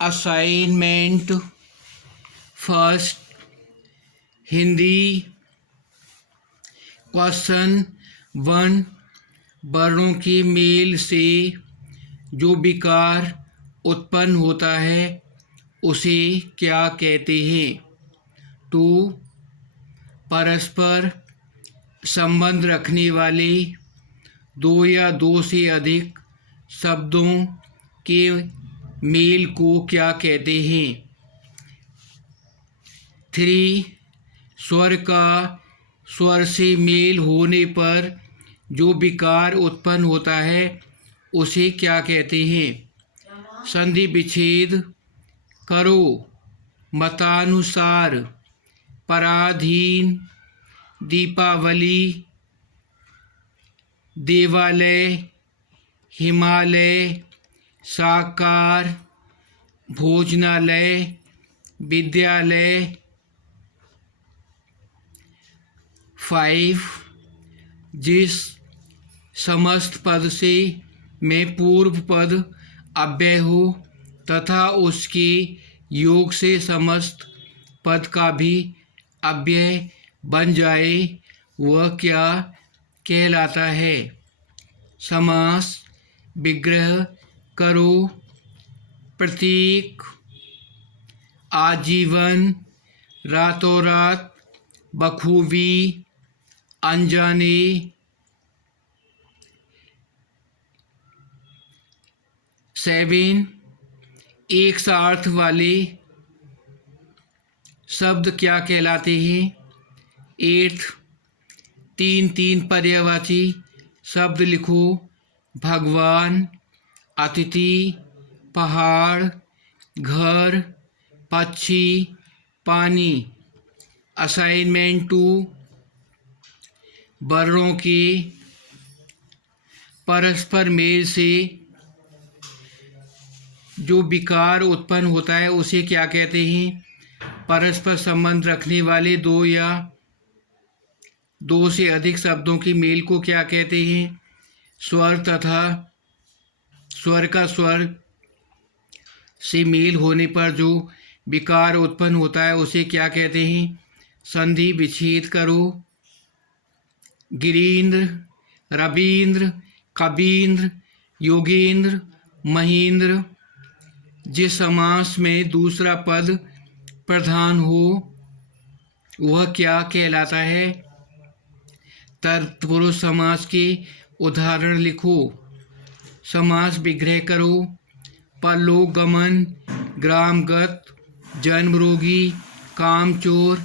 Assignment first Hindi. Question 1। वर्णों के mail से जो विकार उत्पन्न होता है उसे क्या कहते हैं? 2। परस्पर संबंध रखने वाले दो या दो से अधिक शब्दों के मेल को क्या कहते हैं? 3। स्वर का स्वर से मेल होने पर जो विकार उत्पन्न होता है उसे क्या कहते हैं? संधि विच्छेद करो। मतानुसार, पराधीन, दीपावली, देवालय, हिमालय, साकार, भोजनालय, विद्यालय। 5। जिस समस्त पद से में पूर्व पद अव्यय हो तथा उसके योग से समस्त पद का भी अव्यय बन जाए वह क्या कहलाता है? समास। विग्रह करो। प्रतीक, आजीवन, रातों रात, बखूबी, अनजाने। 7। एक सा अर्थ वाले शब्द क्या कहलाते हैं? 8। तीन तीन पर्यायवाची शब्द लिखो। भगवान, अतिथि, पहाड़, घर, पक्षी, पानी। असाइनमेंट 2। वर्णों के परस्पर मेल से जो विकार उत्पन्न होता है उसे क्या कहते हैं? परस्पर संबंध रखने वाले दो या दो से अधिक शब्दों के मेल को क्या कहते हैं? स्वर तथा स्वर का स्वर से मेल होने पर जो विकार उत्पन्न होता है उसे क्या कहते हैं? संधि विच्छेद करो। गिरीन्द्र, रवीन्द्र, कबीन्द्र, योगेंद्र, महेंद्र। जिस समास में दूसरा पद प्रधान हो वह क्या कहलाता है? तत्पुरुष समास के उदाहरण लिखो। समास विग्रह करो। परलोकगमन, ग्रामगत, जन्मरोगी, कामचोर,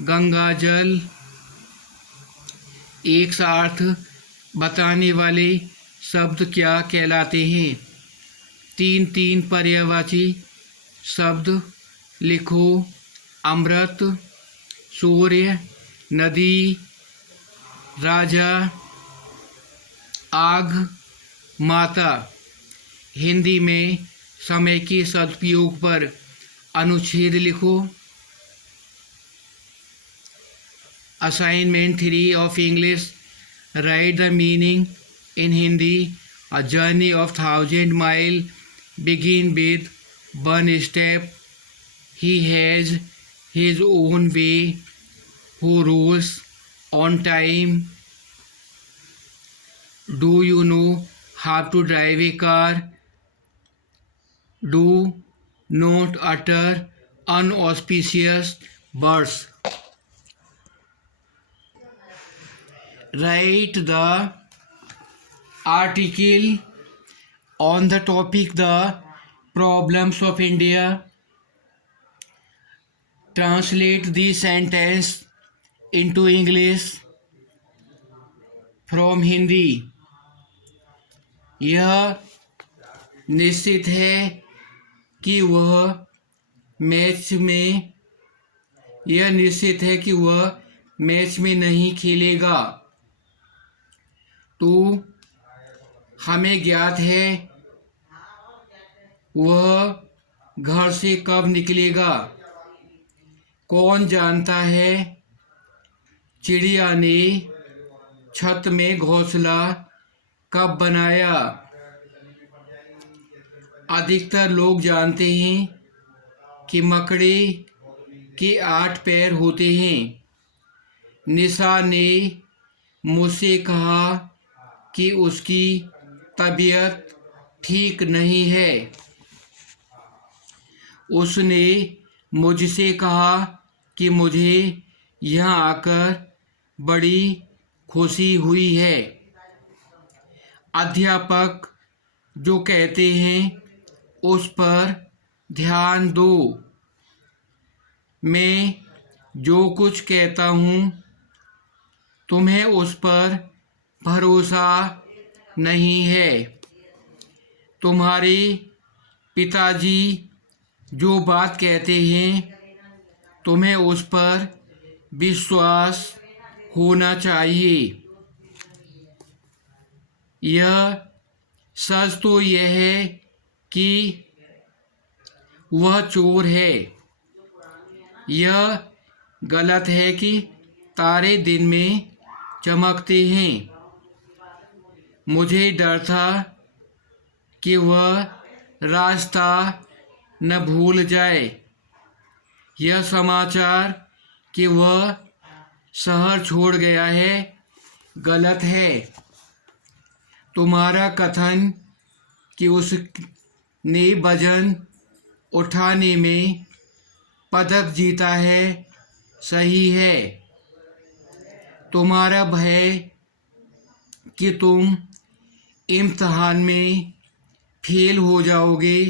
गंगाजल। एक सा अर्थ बताने वाले शब्द क्या कहलाते हैं? तीन तीन पर्यायवाची शब्द लिखो। अमृत, सूर्य, नदी, राजा, आग, माता। हिंदी में समय के सदुपयोग पर अनुच्छेद लिखो। Assignment 3 of English. Write the meaning in Hindi. A journey of 1,000 miles begin with one step. He has his own way. Who rules on time? Do you know how to drive a car? Do not utter unauspicious words. Write the article on the topic the problems of India. Translate the sentence into English from Hindi. यह निश्चित है कि वह match में नहीं खेलेगा। तो हमें ज्ञात है वह घर से कब निकलेगा। कौन जानता है चिड़िया ने छत में घोंसला कब बनाया। अधिकतर लोग जानते हैं कि मकड़े के 8 पैर होते हैं। निशा ने मुझसे कहा कि उसकी तबीयत ठीक नहीं है। उसने मुझसे कहा कि मुझे यहाँ आकर बड़ी खुशी हुई है। अध्यापक जो कहते हैं उस पर ध्यान दो। मैं जो कुछ कहता हूँ तुम्हें उस पर भरोसा नहीं है। तुम्हारे पिताजी जो बात कहते हैं तुम्हें उस पर विश्वास होना चाहिए। यह सच तो यह है कि वह चोर है। यह गलत है कि तारे दिन में चमकते हैं। मुझे डर था कि वह रास्ता न भूल जाए। यह समाचार कि वह शहर छोड़ गया है गलत है। तुम्हारा कथन कि उसने वजन उठाने में पदक जीता है सही है। तुम्हारा भय कि तुम इम्तिहान में फेल हो जाओगे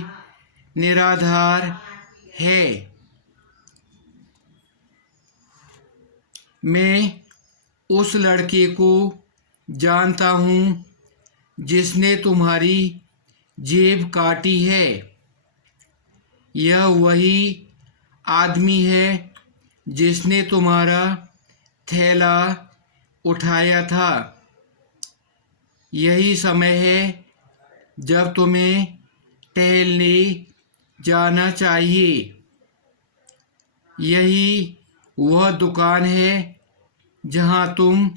निराधार है। मैं उस लड़के को जानता हूँ जिसने तुम्हारी जेब काटी है। यह वही आदमी है जिसने तुम्हारा थैला उठाया था। यही समय है जब तुम्हें टहलने जाना चाहिए। यही वह दुकान है जहाँ तुम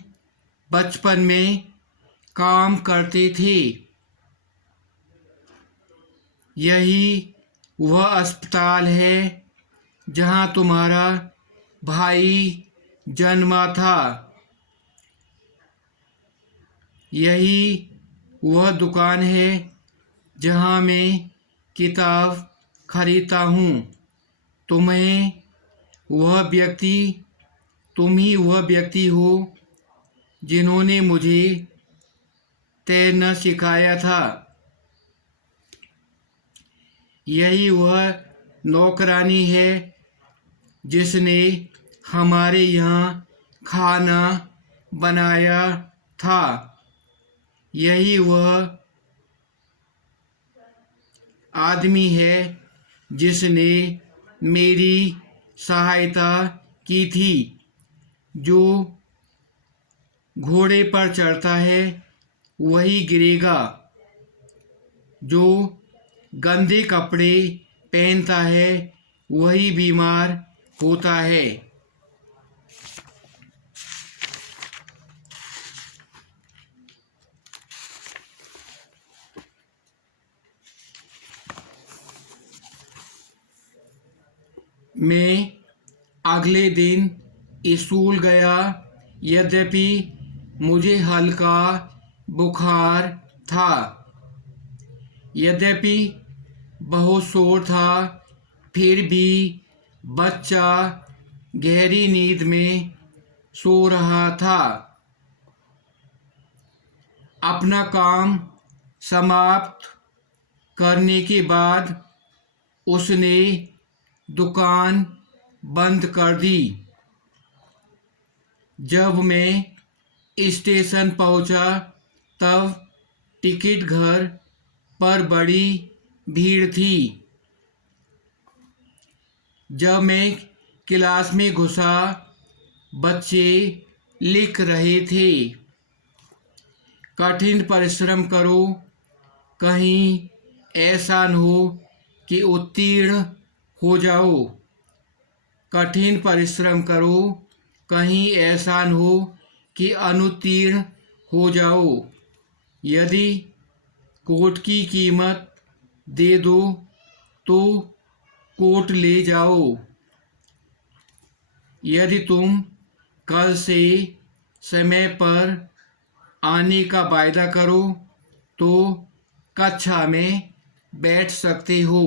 बचपन में काम करते थे। यही वह अस्पताल है जहाँ तुम्हारा भाई जन्मा था। यही वह दुकान है जहाँ मैं किताब खरीदता हूँ। तुम ही वह व्यक्ति हो जिन्होंने मुझे तैरना सिखाया था। यही वह नौकरानी है जिसने हमारे यहाँ खाना बनाया था। यही वह आदमी है जिसने मेरी सहायता की थी। जो घोड़े पर चढ़ता है वही गिरेगा। जो गंदे कपड़े पहनता है वही बीमार होता है। मैं अगले दिन स्कूल गया। यद्यपि मुझे हल्का बुखार था, यद्यपि बहुत शोर था, फिर भी बच्चा गहरी नींद में सो रहा था। अपना काम समाप्त करने के बाद उसने दुकान बंद कर दी। जब मैं स्टेशन पहुंचा तब टिकट घर पर बड़ी भीड़ थी। जब मैं क्लास में घुसा बच्चे लिख रहे थे। कठिन परिश्रम करो, कहीं ऐसा न हो कि उत्तीर्ण हो जाओ। कठिन परिश्रम करो, कहीं ऐसा न हो कि अनुत्तीर्ण हो जाओ। यदि कोट की कीमत दे दो तो कोट ले जाओ। यदि तुम कल से समय पर आने का वायदा करो तो कक्षा में बैठ सकते हो।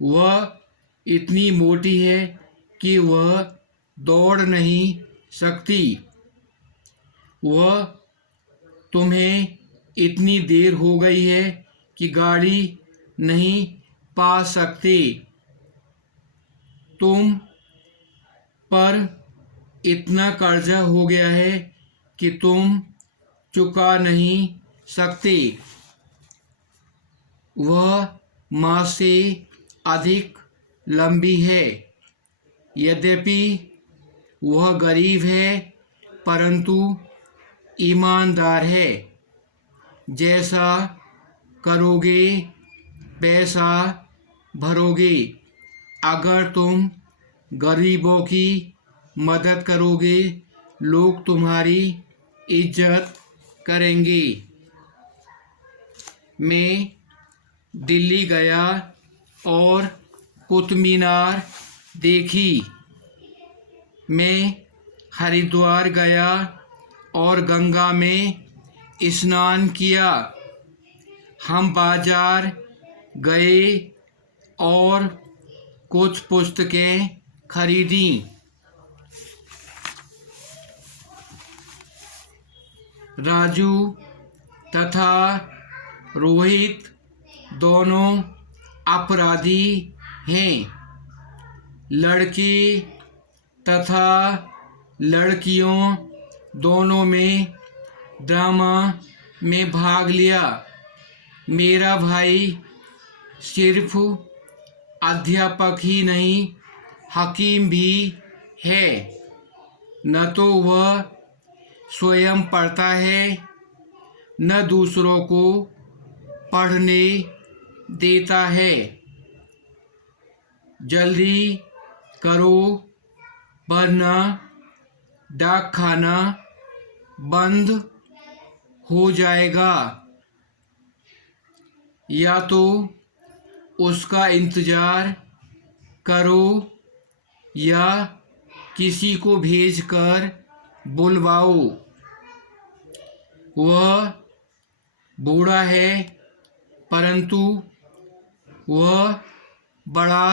वह इतनी मोटी है कि वह दौड़ नहीं सकती। वह तुम्हें इतनी देर हो गई है कि गाड़ी नहीं पा सकते। तुम पर इतना कर्जा हो गया है कि तुम चुका नहीं सकते। वह माँ से अधिक लंबी है। यद्यपि वह गरीब है परंतु ईमानदार है। जैसा करोगे पैसा भरोगे। अगर तुम गरीबों की मदद करोगे लोग तुम्हारी इज्जत करेंगे। मैं दिल्ली गया और कुतुब मीनार देखी। मैं हरिद्वार गया और गंगा में स्नान किया। हम बाजार गए और कुछ पुस्तकें खरीदी। राजू तथा रोहित दोनों अपराधी हैं। लड़के तथा लड़कियों दोनों में ड्रामा में भाग लिया। मेरा भाई सिर्फ अध्यापक ही नहीं हकीम भी है। न तो वह स्वयं पढ़ता है न दूसरों को पढ़ने देता है। जल्दी करो वरना डाक खाना बंद हो जाएगा। या तो उसका इंतज़ार करो या किसी को भेजकर बुलवाओ। वह बूढ़ा है परंतु वह बड़ा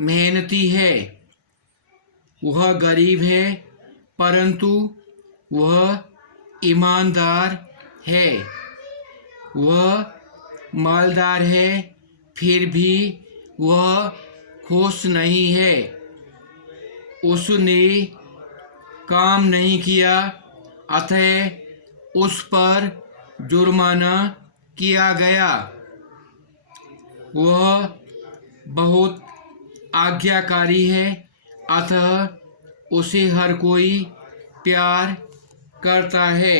मेहनती है। वह गरीब है परंतु वह ईमानदार है। वह मालदार है फिर भी वह खुश नहीं है। उसने काम नहीं किया अतः उस पर जुर्माना किया गया। वह बहुत आज्ञाकारी है अतः उसे हर कोई प्यार करता है।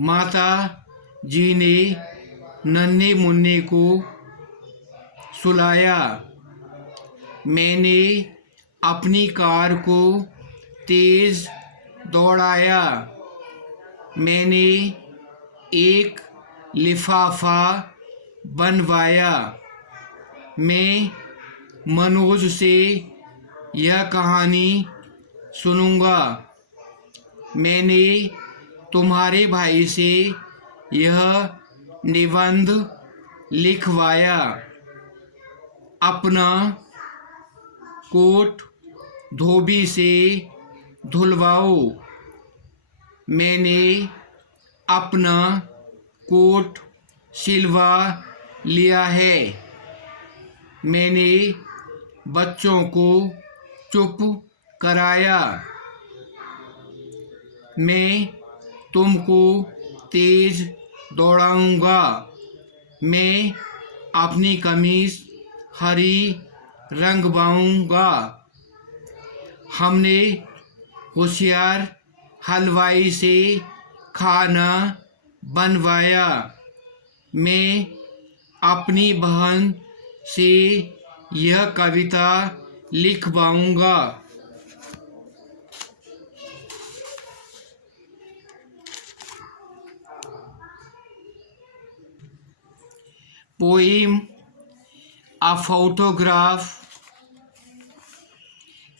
माता जी ने नन्हे मुन्ने को सुलाया। मैंने अपनी कार को तेज दौड़ाया। मैंने एक लिफाफा बनवाया। मैं मनोज से यह कहानी सुनूंगा। मैंने तुम्हारे भाई से यह निबंध लिखवाया। अपना कोट धोबी से धुलवाओ। मैंने अपना कोट सिलवा लिया है। मैंने बच्चों को चुप कराया। मैं तुमको तेज दौड़ाऊंगा। मैं अपनी कमीज हरी रंगवाऊंगा। हमने होशियार हलवाई से खाना बनवाया। मैं अपनी बहन से यह कविता लिखवाऊंगा। poem, a photograph.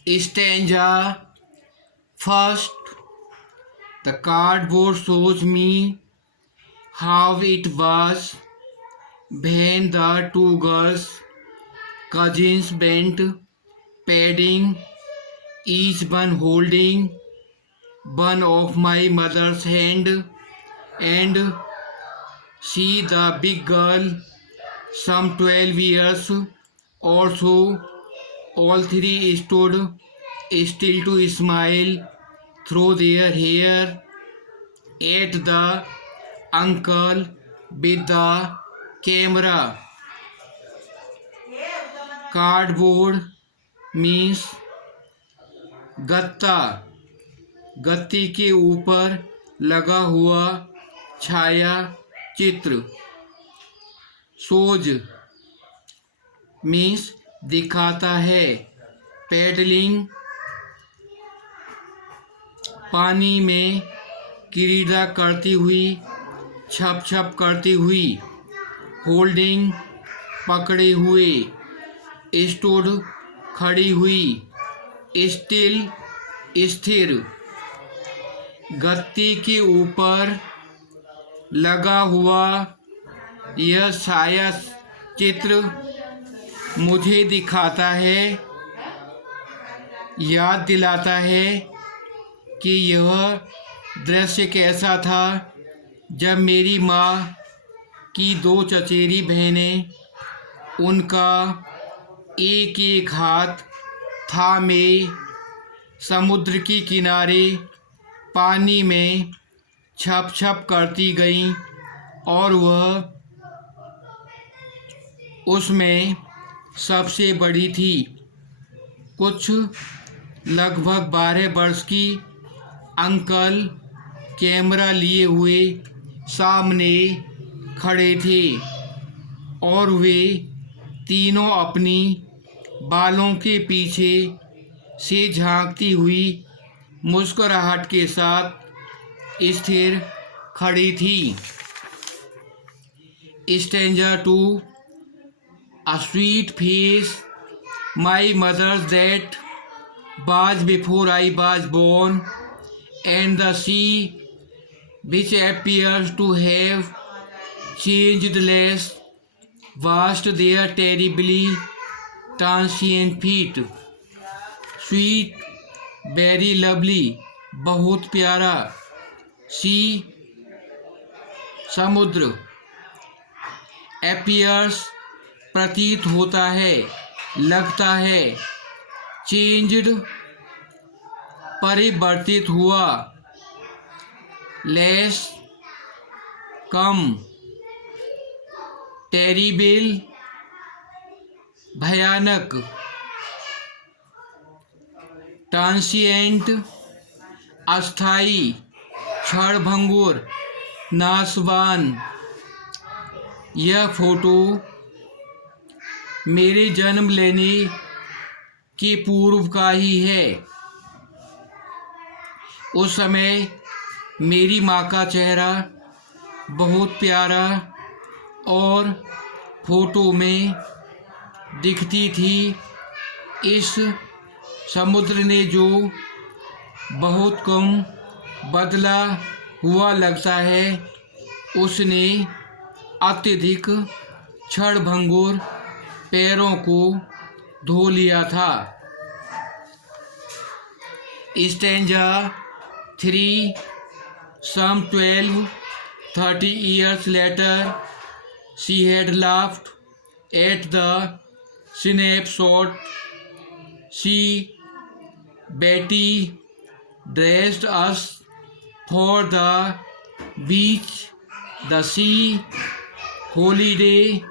Stanza. First, the cardboard shows me how it was when the two girls, cousins, bent, padding, each one holding one of my mother's hand, and she, the big girl, some 12 years or so, all three stood still to smile through their hair at the uncle with the camera. Cardboard means गत्ता, गत्ती के ऊपर लगा हुआ छाया चित्र. सोज means दिखाता है. Paddling, पानी में क्रीड़ा करती हुई, छप छप करती हुई. होल्डिंग, पकड़े हुए. स्टूड, खड़ी हुई. स्टिल, स्थिर. गत्ती के ऊपर लगा हुआ यह छाया चित्र मुझे दिखाता है, याद दिलाता है कि यह दृश्य कैसा था जब मेरी माँ की दो चचेरी बहनें उनका एक एक हाथ थामे समुद्र के किनारे पानी में छप छप करती गईं और वह उसमें सबसे बड़ी थी. कुछ लगभग 12 वर्ष की. अंकल कैमरा लिए हुए सामने खड़े थे और वे तीनों अपनी बालों के पीछे से झांकती हुई मुस्कुराहट के साथ स्थिर खड़ी थी. Stanza 2. A sweet face, my mother's that was before I was born, and the sea, which appears to have changed less, washed their terribly transient feet. Sweet, very lovely, बहुत प्यारा. Sea, समुद्र. Appears, प्रतीत होता है, लगता है. Changed, परिवर्तित हुआ. लेस, कम. टेरिबल, भयानक. ट्रांसिएंट, अस्थाई, क्षणभंगुर, नाशवान. यह फोटो मेरे जन्म लेने के पूर्व का ही है. उस समय मेरी माँ का चेहरा बहुत प्यारा और फोटो में दिखती थी. इस समुद्र ने जो बहुत कम बदला हुआ लगता है, उसने अत्यधिक क्षणभंगुर पैरों को धो लिया था. Stanza 3. Some 12-30 years later, she had laughed at the snapshot. She, Betty, dressed us for the beach. The sea holiday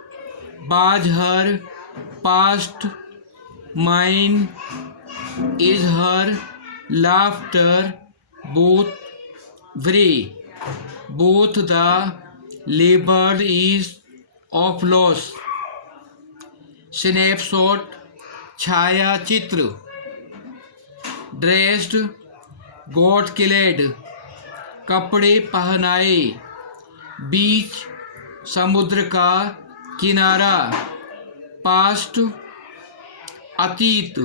was her past. Mine is her laughter. Both free. Both the labor is of loss. Snapshot, छाया चित्र. Dressed, got clade, कपड़े पहनाए. बीच, समुद्र का किनारा past अतीत,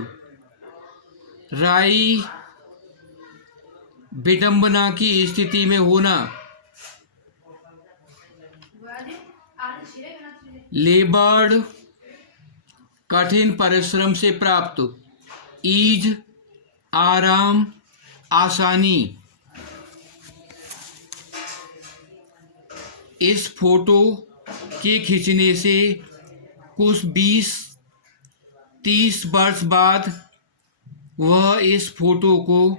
राई विडंबना की स्थिति में होना, लेबर्ड कठिन परिश्रम से प्राप्त, ईज आराम आसानी। इस फोटो के खींचने से कुछ 20-30 वर्ष बाद वह इस फोटो को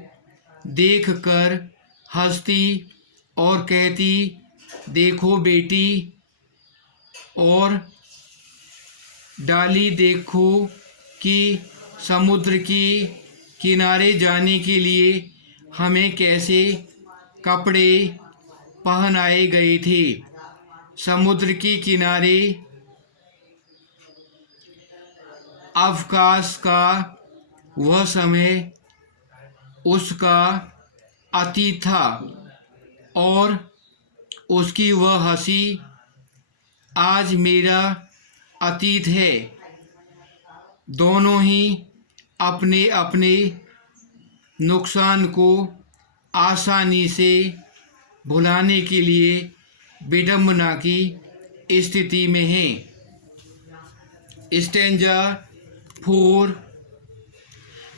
देखकर हंसती और कहती, देखो बेटी, और डाली देखो कि समुद्र के किनारे जाने के लिए हमें कैसे कपड़े पहनाए गए थे। समुद्र के किनारे अवकाश का वह समय उसका अतीत था और उसकी वह हंसी आज मेरा अतीत है। दोनों ही अपने अपने नुकसान को आसानी से भुलाने के लिए विडंबना की स्थिति में हैं। Stanza 4।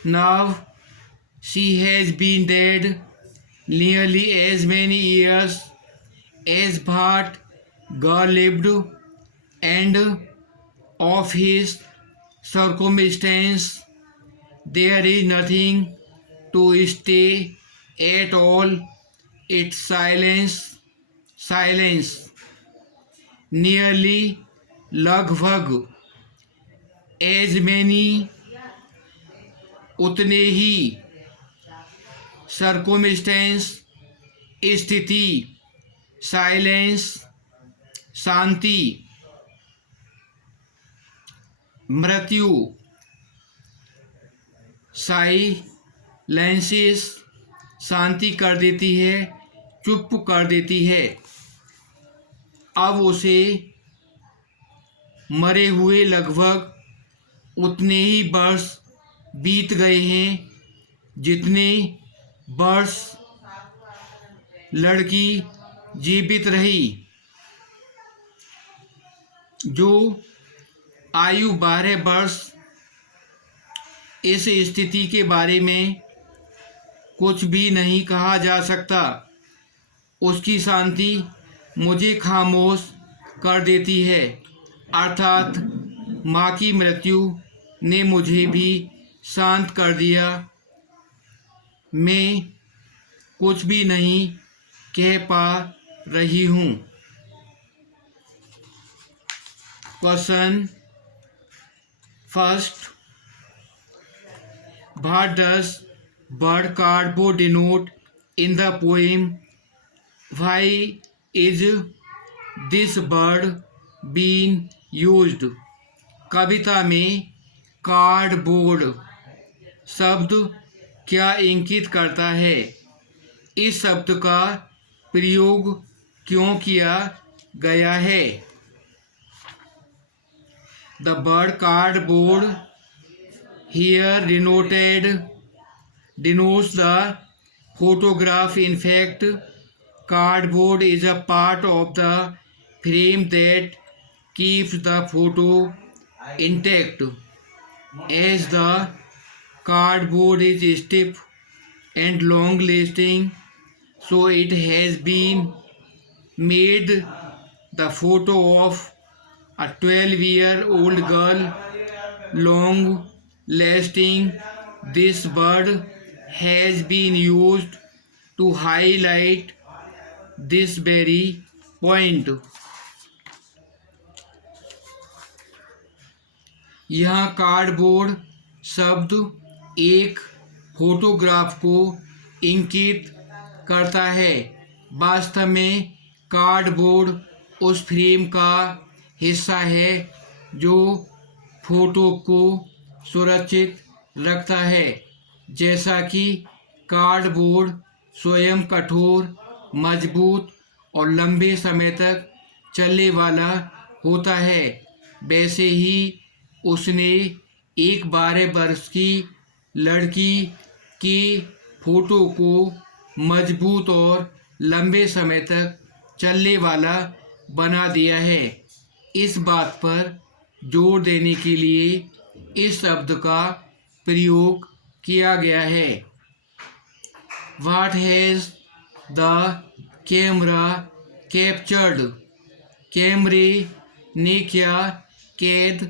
Now she has been dead nearly as many years as Bhatt God lived, and of his circumstance there is nothing to stay at all. Its silence nearly लगभग as many उतने ही सर्कोमिस्टेंस स्थिति साइलेंस शांति मृत्यु साइलेंसिस शांति कर देती है, चुप कर देती है। अब उसे मरे हुए लगभग उतने ही वर्ष बीत गए हैं जितने वर्ष लड़की जीवित रही। जो आयु 12 वर्ष इस स्थिति के बारे में कुछ भी नहीं कहा जा सकता। उसकी शांति मुझे खामोश कर देती है, अर्थात माँ की मृत्यु ने मुझे भी शांत कर दिया। मैं कुछ भी नहीं कह पा रही हूँ। Question first, what does bird cardboard denote in the poem? Why is this bird being used? कविता में कार्डबोर्ड शब्द क्या इंगित करता है? इस शब्द का प्रयोग क्यों किया गया है? The word cardboard here denotes the photograph. In fact, cardboard is a part of the frame that keeps the photo intact. As the cardboard is stiff and long-lasting, so it has been made the photo of a 12-year-old girl long-lasting. This bird has been used to highlight this very point. यहाँ cardboard शब्द एक photograph को इंगित करता है। वास्तव में cardboard उस फ्रेम का हिस्सा है जो फोटो को सुरक्षित रखता है। जैसा कि कार्डबोर्ड स्वयं कठोर, मजबूत और लंबे समय तक चलने वाला होता है, वैसे ही उसने एक 12 वर्ष की लड़की की फोटो को मजबूत और लंबे समय तक चलने वाला बना दिया है। इस बात पर जोर देने के लिए इस शब्द का प्रयोग किया गया है। What has the camera captured? कैमरे ने क्या कैद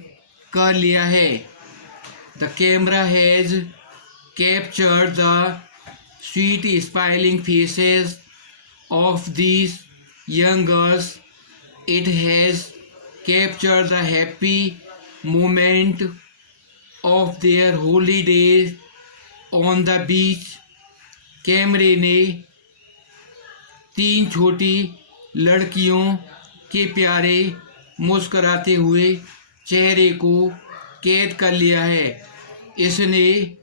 कर लिया है? The camera has captured the sweet smiling faces of these young girls. It has captured the happy moment of their holidays on the beach. कैमरे ने 3 छोटी लड़कियों के प्यारे मुस्कुराते हुए चेहरे को कैद कर लिया है। इसने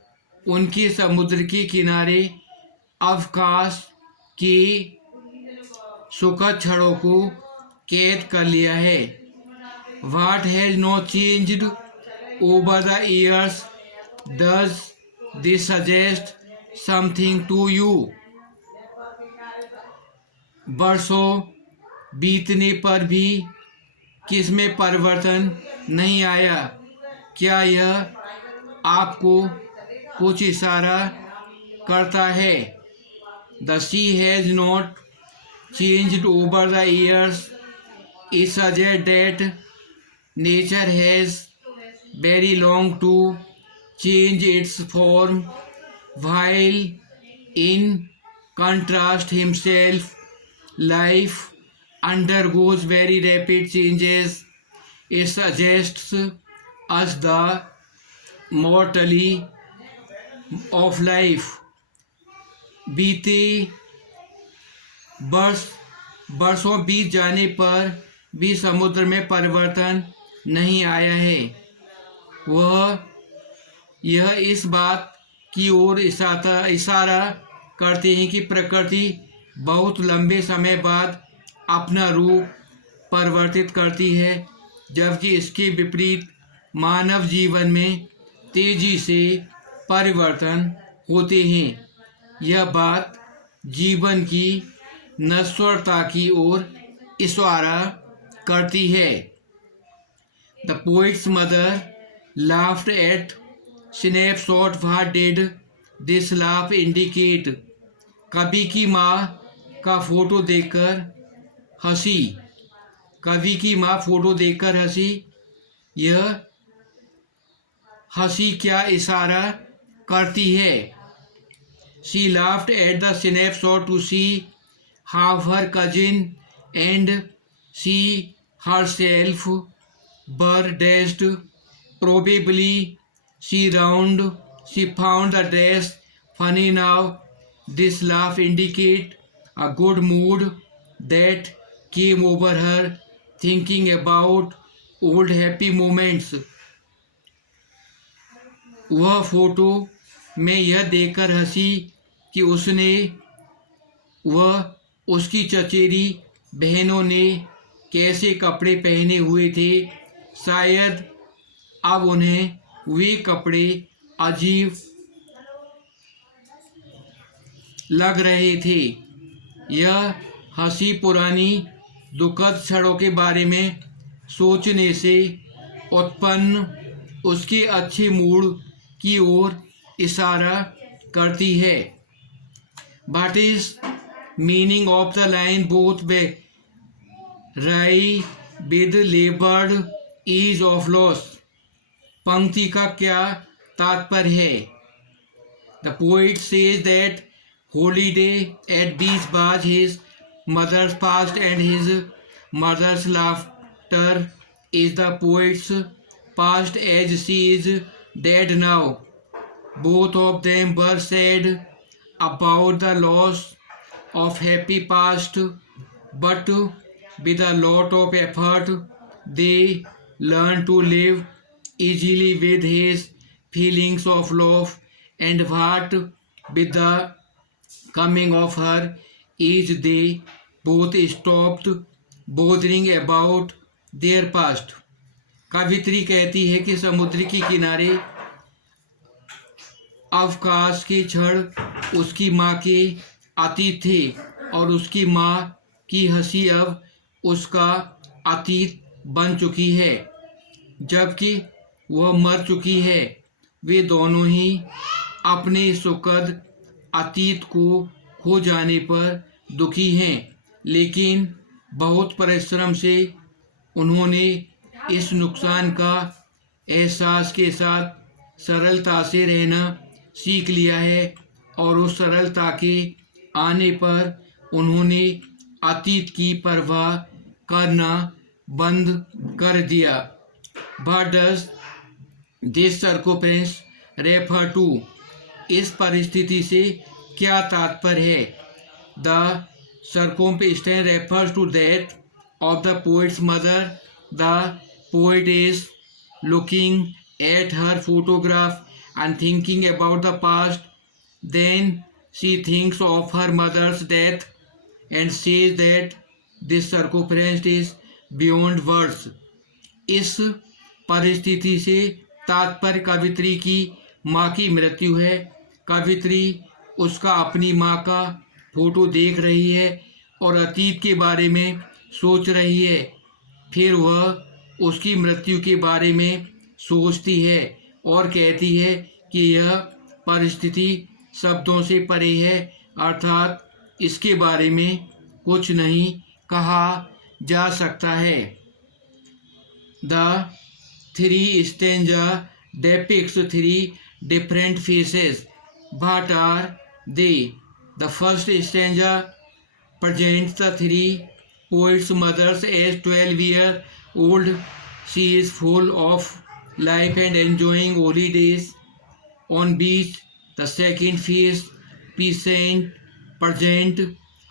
उनके समुद्र के किनारे अवकाश के सुखद क्षणों को कैद कर लिया है। What has not changed over the years? Does this suggest something to you? वर्षों बीतने पर भी किसमें परिवर्तन नहीं आया? क्या यह आपको कुछ इशारा करता है? The sea has not changed over the years. It suggests that nature has very long to change its form, while in contrast himself life undergoes very rapid changes. It suggests us the mortality of life. बीते वर्षों बीत जाने पर भी समुद्र में परिवर्तन नहीं आया है। वह यह इस बात की ओर इशारा करते हैं कि प्रकृति बहुत लंबे समय बाद अपना रूप परिवर्तित करती है, जबकि इसके विपरीत मानव जीवन में तेजी से परिवर्तन होते हैं। यह बात जीवन की नश्वरता की ओर इशारा करती है। The poet's mother laughed at snapshot. What did this laugh indicate? कवि की माँ का फोटो देखकर हंसी। कवि की माँ फोटो देखकर हंसी। यह हंसी क्या इशारा करती है? She laughed at the snapshot to see how her cousin and she herself were dressed. Probably she found the dress funny now. This laugh indicates a good mood that came over her, thinking about old happy moments. वह photo में यह देखकर हंसी कि उसकी चचेरी बहनों ने कैसे कपड़े पहने हुए थे। शायद अब उन्हें वे कपड़े अजीब लग रहे थे। यह हंसी पुरानी दुखद क्षणों के बारे में सोचने से उत्पन्न उसके अच्छे मूड की ओर इशारा करती है। What is meaning of the line both vary with labored ease of loss? पंक्ति का क्या तात्पर्य है? The poet says that holiday at beach was his mother's past and his mother's laughter is the poet's past as she is dead now. Both of them were sad about the loss of happy past, but with a lot of effort they learned to live easily with his feelings of love, and what with the coming of her age they both stopped bothering about their past. कवित्री कहती है कि समुद्र के किनारे अवकाश के क्षण उसकी माँ के अतीत थे और उसकी माँ की हंसी अब उसका अतीत बन चुकी है, जबकि वह मर चुकी है। वे दोनों ही अपने सुखद अतीत को खो जाने पर दुखी हैं, लेकिन बहुत परिश्रम से उन्होंने इस नुकसान का एहसास के साथ सरलता से रहना सीख लिया है और उस सरलता के आने पर उन्होंने अतीत की परवाह करना बंद कर दिया। What does this circumstance refer to? इस परिस्थिति से क्या तात्पर्य है? The circumstance refers to death of the poet's mother. The poet is looking at her photograph and thinking about the past. Then she thinks of her mother's death and says that this circumstance is beyond words. इस परिस्थिति से तात्पर्य कवित्री की माँ की मृत्यु है। कवित्री उसका अपनी माँ का फोटो देख रही है और अतीत के बारे में सोच रही है। फिर वह उसकी मृत्यु के बारे में सोचती है और कहती है कि यह परिस्थिति शब्दों से परे है, अर्थात इसके बारे में कुछ नहीं कहा जा सकता है। The three stanza depicts three different phases. What are they? The first stanza presents the three poets' mothers as 12-year-old. She is full of life and enjoying holidays on beach. The second phase present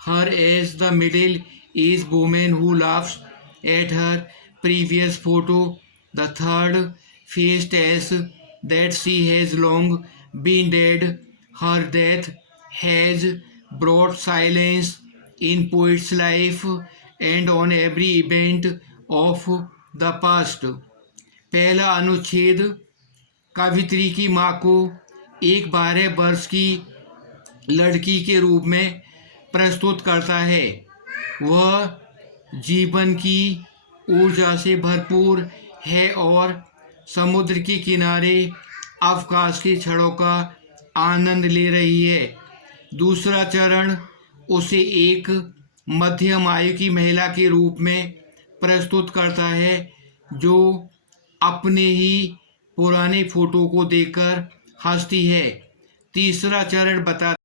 her as the middle-aged woman who laughs at her previous photo. The third phase tells that she has long been dead. Her death has brought silence in poet's life and on every event of the past. पहला अनुच्छेद कवित्री की माँ को एक 12 वर्ष की लड़की के रूप में प्रस्तुत करता है। वह जीवन की ऊर्जा से भरपूर है और समुद्र के किनारे अवकाश के क्षणों का आनंद ले रही है। दूसरा चरण उसे एक मध्यम आयु की महिला के रूप में प्रस्तुत करता है, जो अपने ही पुराने फोटो को देखकर हंसती है। तीसरा चरण